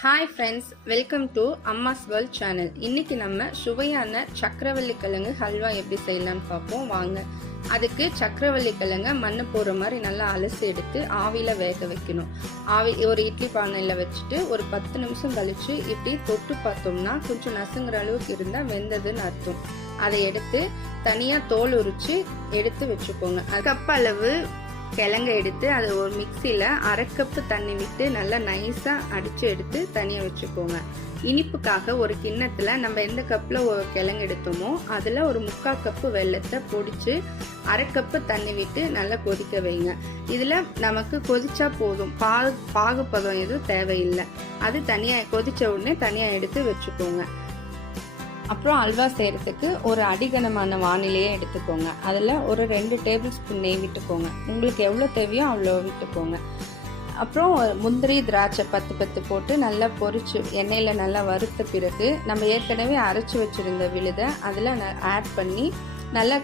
Hi friends, welcome to அம்மாஸ் world channel. இன்னைக்கு நம்ம சுவையான சக்கரவள்ளி கிழங்கு ஹல்வா எப்படி செய்யலாம்னு பார்ப்போம் வாங்க. அதுக்கு சக்கரவள்ளி கிழங்க மண்ணு போகிற மாதிரி நல்லா அலசி எடுத்து ஆவியில் வேக வைக்கணும். ஒரு இட்லி பானையில் வச்சுட்டு ஒரு 10 நிமிஷம் கழித்து இப்படி தொட்டு பார்த்தோம்னா கொஞ்சம் நசுங்கிற அளவுக்கு இருந்தால் வெந்ததுன்னு அர்த்தம். அதை எடுத்து தனியாக தோல் உரித்து எடுத்து வச்சுக்கோங்க. கப் அளவு கிழங்க எடுத்து அதை ஒரு மிக்சியில் 1/2 கப்பு தண்ணி விட்டு நல்லா நைஸாக அடித்து எடுத்து தனியாக வச்சுக்கோங்க. இனிப்புக்காக ஒரு கிண்ணத்தில் நம்ம எந்த கப்பில் ஒரு கிழங்கு எடுத்தோமோ அதில் ஒரு 3/4 கப்பு வெல்லத்தை பொடிச்சு 1/2 கப்பு தண்ணி விட்டு நல்லா கொதிக்க வைங்க. இதில் நமக்கு கொதிச்சா போதும், பாகுப்பதம் எதுவும் தேவையில்லை. அது தனியாக கொதிச்ச உடனே தனியாக எடுத்து வச்சுக்கோங்க. அப்புறம் அல்வா செய்கிறதுக்கு ஒரு அடிகனமான வானிலையே எடுத்துக்கோங்க. அதில் ஒரு 2 டேபிள் ஸ்பூன் நெய் விட்டுக்கோங்க. உங்களுக்கு எவ்வளோ தேவையோ அவ்வளோ விட்டுக்கோங்க. அப்புறம் முந்திரி திராட்சை 10 போட்டு நல்லா பொரிச்சு எண்ணெயில் நல்லா வறுத்த பிறகு நம்ம ஏற்கனவே அரைச்சி வச்சுருந்த விழுதை அதில் ஆட் பண்ணி நல்லா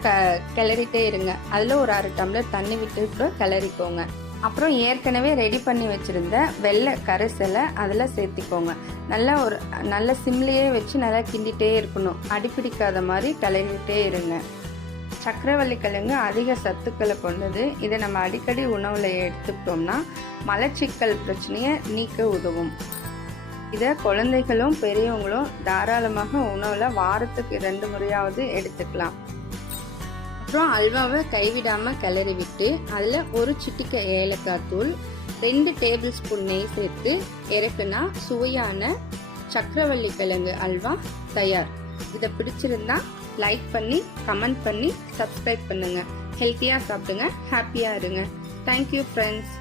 கிளறிட்டே இருங்க. அதில் ஒரு 1/2 டம்ளர் தண்ணி விட்டு கூட கிளறிக்கோங்க. அப்புறம் ஏற்கனவே ரெடி பண்ணி வச்சுருந்த வெள்ளை கரைசலை அதில் சேர்த்திக்கோங்க. நல்ல சிம்லேயே வச்சு நல்லா கிண்டிகிட்டே இருக்கணும். அடிப்பிடிக்காத மாதிரி கிளறிட்டே இருங்க. சக்கரவள்ளி கிழங்கு அதிக சத்துக்களை கொண்டது. இதை நம்ம அடிக்கடி உணவில் எடுத்துக்கிட்டோம்னா மலச்சிக்கல் பிரச்சனையை நீக்க உதவும். இதை குழந்தைகளும் பெரியவங்களும் தாராளமாக உணவில் வாரத்துக்கு 2 முறையாவது எடுத்துக்கலாம். அப்புறம் அல்வாவை கைவிடாமல் கிளறி விட்டு அதில் ஒரு சிட்டிகை ஏலக்காய் தூள், 2 டேபிள் ஸ்பூன் நெய் சேர்த்து இறக்குனா சுவையான சக்கரவள்ளி கிழங்கு அல்வா தயார். இதை பிடிச்சிருந்தா லைக் பண்ணி கமெண்ட் பண்ணி சப்ஸ்கிரைப் பண்ணுங்க. ஹெல்த்தியாக சாப்பிடுங்க, ஹாப்பியாக இருங்க. Thank you friends.